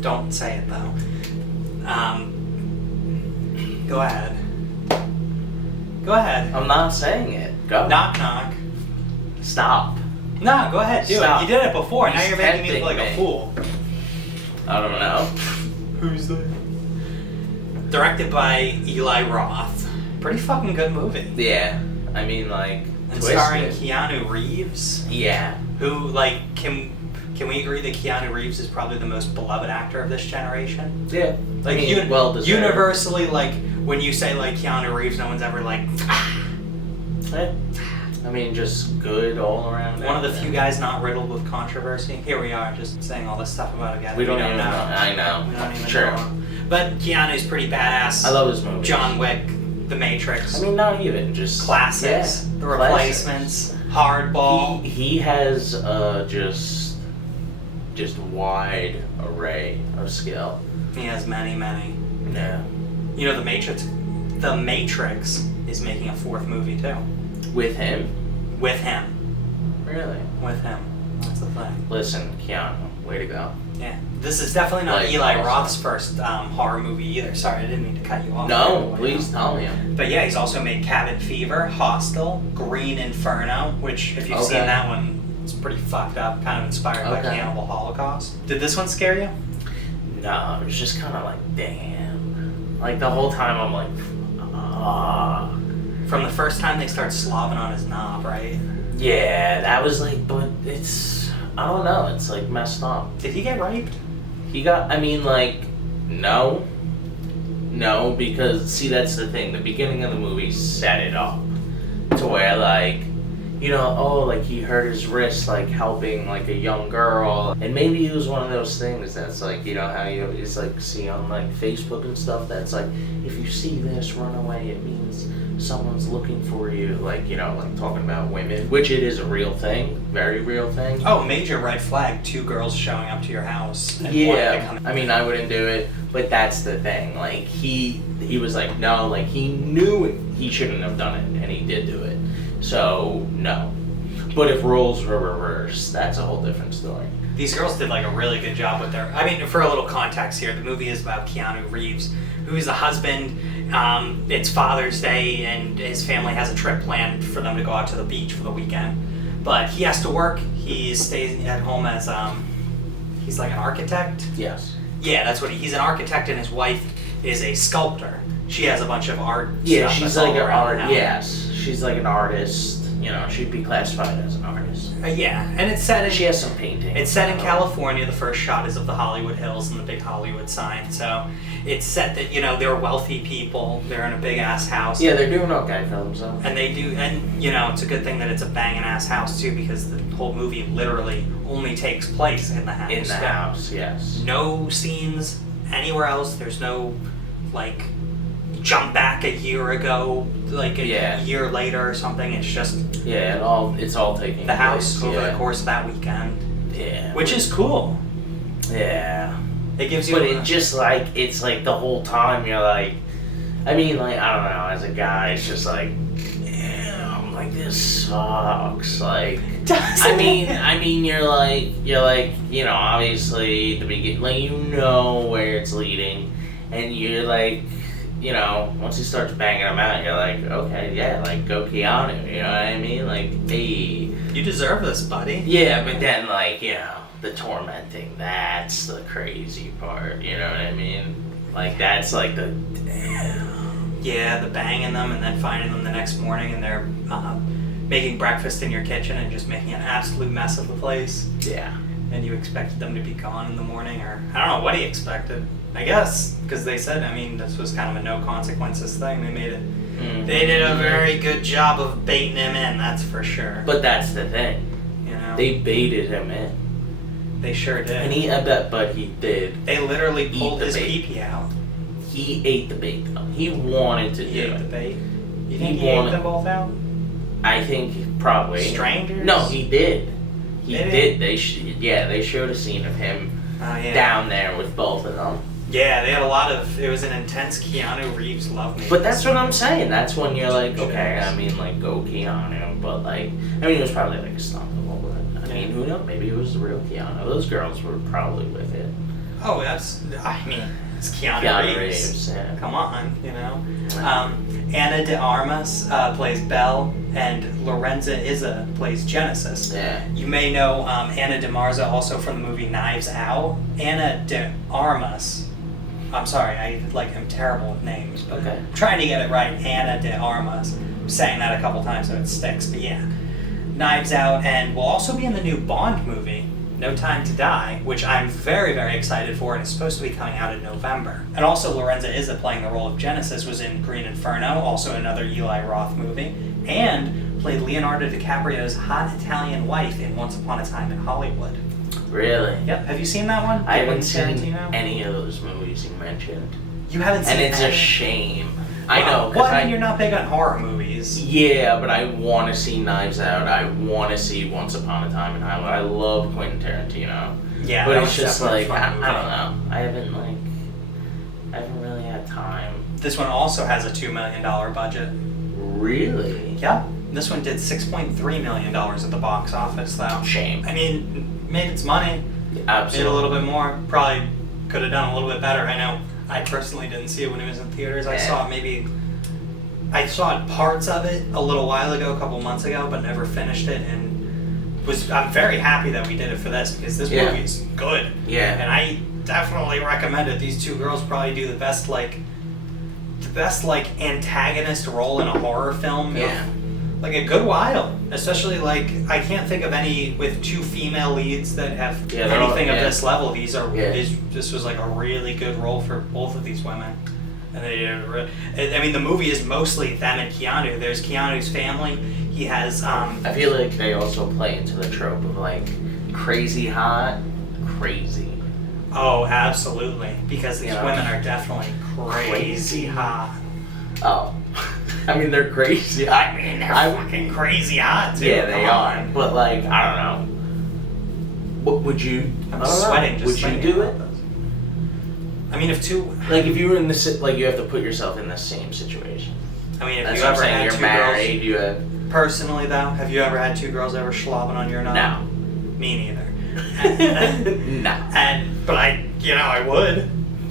Don't say it though. Go ahead. Go ahead. I'm not saying it. Go. Knock knock. Stop. No, go ahead. Do Stop. it. You did it before. Now He's you're making me look like tempting a me. fool. I don't know. Who's that? Directed by Eli Roth. Pretty fucking good movie. Yeah. I mean, like, And twisted. starring Keanu Reeves. Yeah. Who, like, can we agree that Keanu Reeves is probably the most beloved actor of this generation? Yeah. Like, I mean, well deserved. universally, like, when you say, like, Keanu Reeves, no one's ever like, Yeah. I mean, just good all around. one of the few guys not riddled with controversy. Here we are, just saying all this stuff about a guy that We don't even know. I know. We don't even Sure. know. But Keanu's pretty badass. I love his movies. John Wick, The Matrix. I mean, not even just Classics. Yeah, The classics. Replacements. Hardball. He has just wide array of skill. He has many. Yeah. You know, The Matrix is making a fourth movie too. With him? With him. Really? With him. That's the thing. Listen, Keanu, way to go. Yeah. This is definitely not Like, Eli awesome. Roth's first horror movie either. Sorry, I didn't mean to cut you off. No, please tell me. But yeah, he's also made Cabin Fever, Hostel, Green Inferno, which, if you've seen Okay. that one, it's pretty fucked up, kind of inspired by Okay. Cannibal Holocaust. Did this one scare you? No, it was just kind of like, damn. Like, the whole time I'm like, ah. From the first time they start slobbing on his knob, right? Yeah, that was like, but it's, I don't know, it's like messed up. Did he get raped? He got, I mean, like, no, because, see, that's the thing, the beginning of the movie set it up to where, like, you know, oh, like, he hurt his wrist, like, helping, like, a young girl, and maybe it was one of those things that's, like, you know, how you always, like, see on, like, Facebook and stuff, that's, like, if you see this, run away, it means someone's looking for you, like, you know, like, talking about women, which it is a real thing, very real thing. Oh, major red flag, 2 girls showing up to your house. And wanting to Yeah, come. I mean, I wouldn't do it, but that's the thing. Like, he was like, no, like, he knew he shouldn't have done it, and he did do it. So, no. But if roles were reversed, that's a whole different story. These girls did like a really good job with their. I mean, for a little context here, the movie is about Keanu Reeves, who is a husband. It's Father's Day, and his family has a trip planned for them to go out to the beach for the weekend. But he has to work. He stays at home as he's like an architect. Yes. Yeah, that's what he's an architect, and his wife is a sculptor. She has a bunch of art. Yeah, stuff she's that's like all an around art. the house. Yes, she's like an artist. You know, she'd be classified as an artist. Yeah, and it's set in. She has some painting. It's set in California. The first shot is of the Hollywood Hills and the big Hollywood sign. So it's set that, you know, they're wealthy people. They're in a big ass house. Yeah, they're doing okay for themselves. And they do, and you know, it's a good thing that it's a banging ass house too, because the whole movie literally only takes place in the house. In the house, yes. No scenes anywhere else. There's no, like, jump back a year ago, like a year later or something. It's just Yeah, it's all taking the house place, over the course of that weekend. Yeah. Which is cool. Yeah. It gives you. But it just like, it's like the whole time you're like, I mean, like, I don't know, as a guy, it's just like, damn, like, this sucks. Like, I mean, you're like, you know, obviously the beginning, like, you know where it's leading, and you're like, you know, once he starts banging them out, you're like, okay, yeah, like, go Keanu, you know what I mean? Like, hey. You deserve this, buddy. Yeah, but then, like, you know, the tormenting, that's the crazy part, you know what I mean? Like, that's like the, damn. Yeah, the banging them and then finding them the next morning and they're making breakfast in your kitchen and just making an absolute mess of the place. Yeah. And you expected them to be gone in the morning, or I don't know what he expected. I guess, because they said, I mean, this was kind of a no consequences thing. They made it. Mm-hmm. They did a very good job of baiting him in, that's for sure. But that's the thing. You know? They baited him in. They sure did. And I bet, but he did. They literally pulled his pee-pee out. He ate the bait, though. He wanted to do He it. ate the bait? You think he ate them both out? I think probably. Strangers? No, he did. He did. They showed a scene of him down there with both of them. Yeah, they had a lot of. It was an intense Keanu Reeves love me. But that's what I'm saying. That's when you're like, okay, I mean, like, go Keanu. But, like, I mean, it was probably like a stunt double. But I mean, who knows? Maybe it was the real Keanu. Those girls were probably with it. Oh, I mean, it's Keanu Reeves. Yeah. Come on, you know. Ana de Armas plays Belle, and Lorenza Issa plays Genesis. Yeah. You may know Ana de Marza also from the movie Knives Out. Ana de Armas. I'm sorry, I'm terrible with names, but Okay. I'm trying to get it right. Ana de Armas. I'm saying that a couple times so it sticks, but yeah. Knives Out, and will also be in the new Bond movie, No Time to Die, which I'm very, very excited for, and it's supposed to be coming out in November. And also Lorenza Issa playing the role of Genesis was in Green Inferno, also another Eli Roth movie, and played Leonardo DiCaprio's hot Italian wife in Once Upon a Time in Hollywood. Really? Yep. Have you seen that one? I haven't seen any of those movies you mentioned. You haven't seen And it's any? a shame. I know. Well, I mean, you're not big on horror movies. Yeah, but I want to see Knives Out. I want to see Once Upon a Time in Hollywood. I love Quentin Tarantino. Yeah, but that it's was just definitely like, a fun I movie. don't know. I haven't really had time. This one also has a $2 million budget. Really? Yeah. This one did $6.3 million at the box office, though. Shame. I mean, made its money. Absolutely. Made a little bit more. Probably could have done a little bit better. I know I personally didn't see it when it was in theaters. I saw parts of it a little while ago, a couple months ago, but never finished it. And I'm very happy that we did it for this because this movie's good. Yeah. And I definitely recommend it. These two girls probably do the best antagonist role in a horror film. Yeah. Like a good while, especially I can't think of any with two female leads that have anything of this level. This was like a really good role for both of these women, and they did. I mean, the movie is mostly them and Keanu. There's Keanu's family. He has. I feel like they also play into the trope of crazy hot, crazy. Oh, absolutely, because these You know? women are definitely crazy hot. Oh. I mean, they're crazy. I mean, they're fucking crazy hot, too. Yeah, they Come are. on. But, I don't know. What would you... I'm sweating just Would you thinking do about it? this. I mean, if two... If you were in the... you have to put yourself in the same situation. I mean, if That's you what I'm ever saying. had You're two married, girls... you have... Personally, though, have you ever had two girls ever slobbing on your knob? No. Me neither. No. But I would.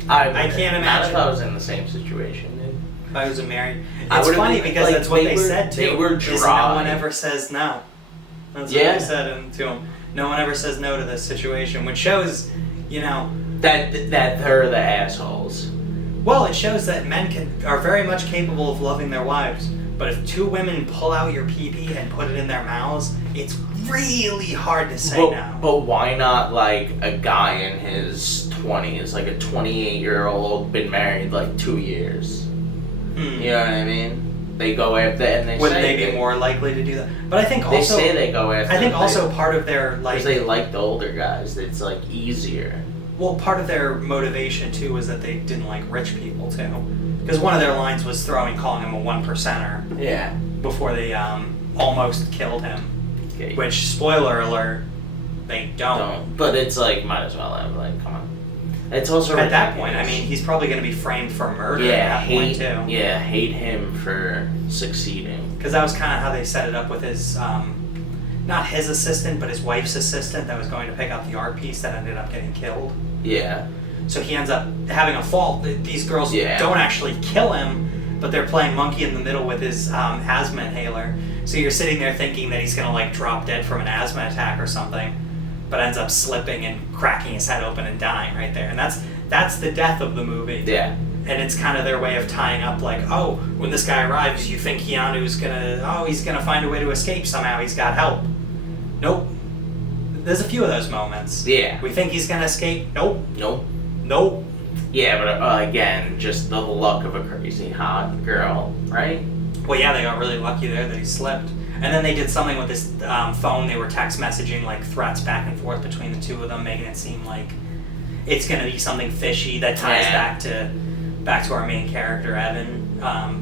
I can't imagine. Not if I was in the same situation, dude. If I was married. I It's would've funny been- because that's what they said, too. They were is dry. no one ever says no. That's what they said to him. No one ever says no to this situation, which shows, That they're the assholes. Well, it shows that men are very much capable of loving their wives. But if two women pull out your pee-pee and put it in their mouths, it's really hard to say no. But why not a guy in his 20s, a 28-year-old, been married 2 years? You know what I mean? They go after and they Wouldn't say they be more likely to do that? But I think also they say they go after. I think also part of their because they like the older guys. It's easier. Well, part of their motivation too was that they didn't like rich people too, because one of their lines was calling him a 1%er. Yeah. Before they almost killed him, Okay. which spoiler alert, they don't. But it's might as well have come on. It's also at that ridiculous. point. I mean, he's probably going to be framed for murder at that point too. Yeah, hate him for succeeding. Because that was kind of how they set it up with his, not his assistant, but his wife's assistant that was going to pick up the art piece that ended up getting killed. Yeah. So he ends up having a fault. These girls Yeah. don't actually kill him, but they're playing monkey in the middle with his asthma inhaler. So you're sitting there thinking that he's going to drop dead from an asthma attack or something, but ends up slipping and cracking his head open and dying right there. And that's the death of the movie. Yeah. And it's kind of their way of tying up when this guy arrives, you think Keanu's he's gonna find a way to escape somehow, he's got help. Nope. There's a few of those moments. Yeah. We think he's gonna escape. Nope. Nope. Yeah, but again, just the luck of a crazy hot girl, right? Well, yeah, they got really lucky there that he slipped. And then they did something with this phone. They were text messaging threats back and forth between the two of them, making it seem like it's gonna be something fishy that ties back to our main character Evan,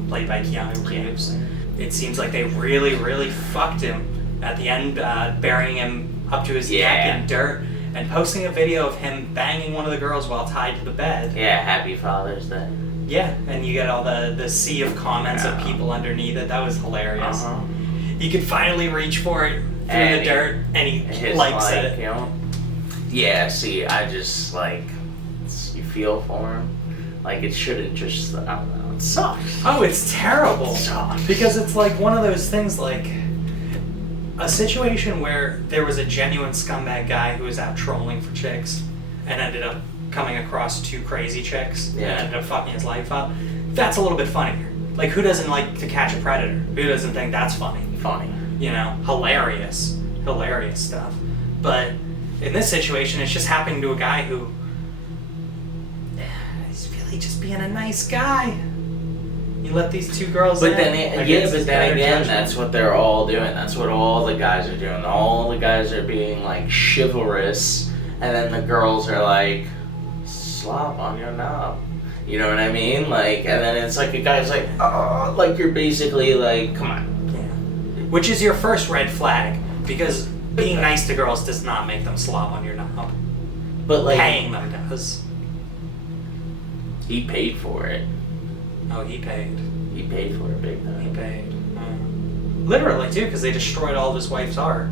played by Keanu Reeves. It seems like they really, really fucked him at the end, burying him up to his neck in dirt and posting a video of him banging one of the girls while tied to the bed. Yeah, happy Father's Day. Yeah, and you get all the sea of comments of people underneath it. That was hilarious. Uh-huh. He could finally reach for it through the dirt, and he likes it. Yeah, see, I just feel for him. Like, it shouldn't just, I don't know, it sucks. Oh, it's terrible. It sucks. Because it's like one of those things, like a situation where there was a genuine scumbag guy who was out trolling for chicks and ended up coming across 2 crazy chicks and ended up fucking his life up. That's a little bit funnier. Like, who doesn't like To Catch a Predator? Who doesn't think that's funny? Funny. You know, hilarious stuff. But in this situation, it's just happening to a guy who he's really just being a nice guy. You let these 2 girls in. But then again, that's what they're all doing. That's what all the guys are doing. All the guys are being like chivalrous, and then the girls are like, slop on your knob. You know what I mean? Like, and then it's like a guy's like, oh, like you're basically like, come on. Yeah. Which is your first red flag, because being nice to girls does not make them slob on your knob. But like, paying them does. He paid for it. Oh, he paid. He paid for it big time. He paid. Literally, too, because they destroyed all of his wife's art.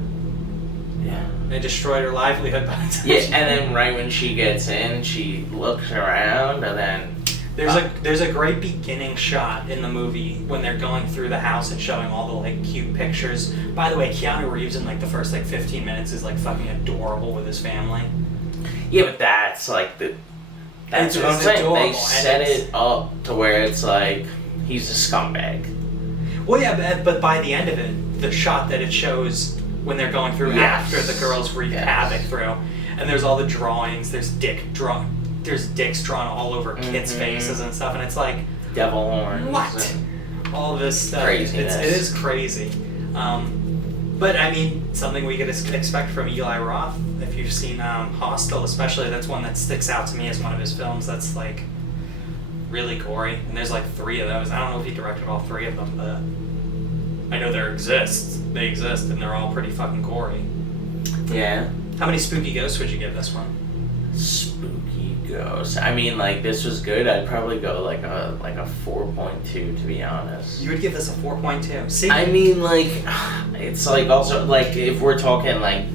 Yeah. They destroyed her livelihood by the time. Yeah, and then right when she gets in, she looks around, and then there's a great beginning shot in the movie when they're going through the house and showing all the like cute pictures. By the way, Keanu Reeves in like the first like 15 minutes is like fucking adorable with his family. Yeah, but that's like the. That's what I'm saying. They set it up to where it's like he's a scumbag. Well, yeah, but by the end of it, the shot that it shows when they're going through after the girls wreak havoc through, and there's all the drawings. There's dicks drawn all over kids' faces and stuff, and it's like devil horns. What? All this stuff. Craziness. It is crazy. But I mean, something we could expect from Eli Roth. If you've seen Hostel, especially, that's one that sticks out to me as one of his films that's like really gory. And there's like 3 of those. I don't know if he directed all 3 of them, but I know they exist, and they're all pretty fucking gory. Yeah. How many spooky ghosts would you give this one? Spooky ghosts. I mean, like, this was good. I'd probably go like a 4.2, to be honest. You would give this a 4.2. See? I mean, like, it's like also like if we're talking like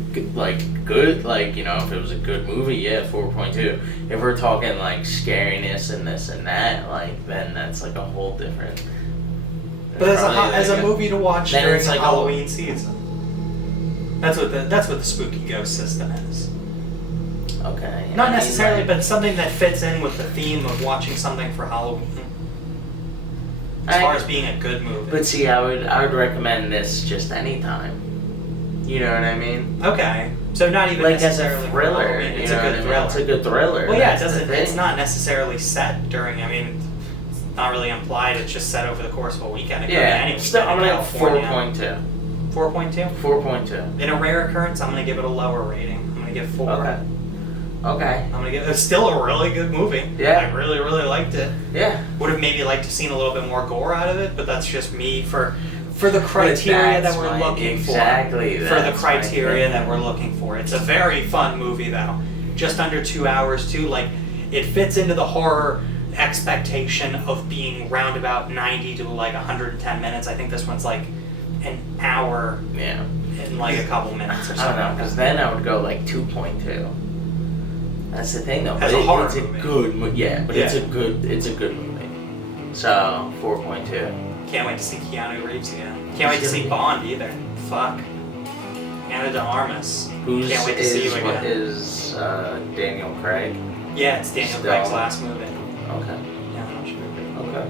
good, like, you know, if it was a good movie, yeah, 4.2. If we're talking like scariness and this and that, like, then that's like a whole different. But as a movie to watch during the like Halloween season. That's what the spooky ghost system is. Okay. Not necessarily, but something that fits in with the theme of watching something for Halloween. As far as being a good movie. But see, I would recommend this just anytime. You know what I mean? Okay. So not even like necessarily as a thriller. It's a good thriller. It's a good thriller. Well, yeah, it's not necessarily set during. I mean, it's not really implied. It's just set over the course of a weekend. It could be any weekend. Still, I'm gonna 4.2. 4.2? 4.2. In a rare occurrence, I'm gonna give it a lower rating. I'm gonna give 4. Okay. I'm gonna give it. It's still a really good movie. Yeah. I really, really liked it. Yeah. Would have maybe liked to seen a little bit more gore out of it, but that's just me for the criteria that we're looking for. Exactly. For the criteria that we're looking for. It's a very fun movie though. Just under 2 hours too. Like, it fits into the horror expectation of being roundabout 90 to like 110 minutes. I think this one's like an hour. Yeah. In like a couple minutes or something. I don't know, because then I would go like 2.2. That's the thing though. As a horror it's movie. A good movie. Yeah, but it's a good movie. So 4.2. Can't wait to see Keanu Reeves again. Can't wait to see Bond either. Fuck. Anna de Armas. Can't wait to see you again. What is Daniel Craig? Yeah, it's Daniel Craig's last movie. Okay. Yeah, I'm sure. Okay.